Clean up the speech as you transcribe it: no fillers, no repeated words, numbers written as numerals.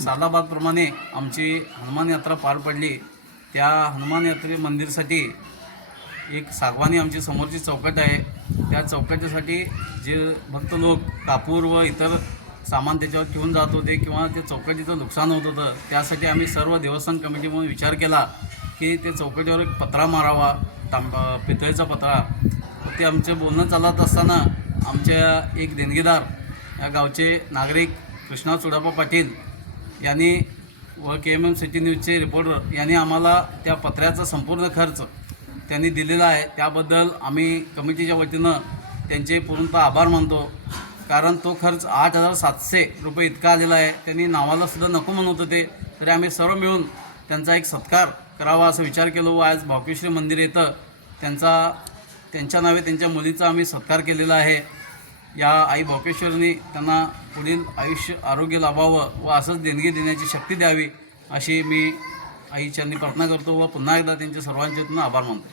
सालाबादप्रमाणे आमची हनुमान यात्रा पार पडली। त्या हनुमान यात्रे मंदिरसाठी एक सागवानी आमची समोरची चौकट आहे, त्या चौकटीसाठी जे भक्त लोक कापूर व इतर सामान त्याच्यावर ठेवून जात होते किंवा ते चौकटीचं नुकसान होत होतं, त्यासाठी आम्ही सर्व देवस्थान कमिटी म्हणून विचार केला की ते चौकटीवर एक पत्रा मारावा, पितळेचा पत्रा। ते आमचं बोलणं चालत असताना आमच्या एक देणगीदार या गावचे नागरिक कृष्णा चुडाप्पा पाटील यांनी व KMM सिटी न्यूजचे रिपोर्टर यांनी आम्हाला त्या पत्र्याचा संपूर्ण खर्च त्यांनी दिलेला आहे। त्याबद्दल आम्ही कमिटीच्या वतीनं त्यांचे पूर्णतः आभार मानतो, कारण तो खर्च 8,700 रुपये इतका आलेला आहे। त्यांनी नावाला सुद्धा नको म्हणत होते, तरी आम्ही सर्व मिळून त्यांचा एक सत्कार करावा असा विचार केलो व आज भावकेश्वरी मंदिर येतं त्यांच्या नावे त्यांच्या मुलीचा आम्ही सत्कार केलेला आहे। या आई भावकेश्वरींनी त्यांना पुढील आयुष्य आरोग्य लाभावं व असंच देणगी देण्याची शक्ती द्यावी अशी मी आईच्यांनी प्रार्थना करतो व पुन्हा एकदा त्यांच्या सर्वांच्यातून आभार मानतो।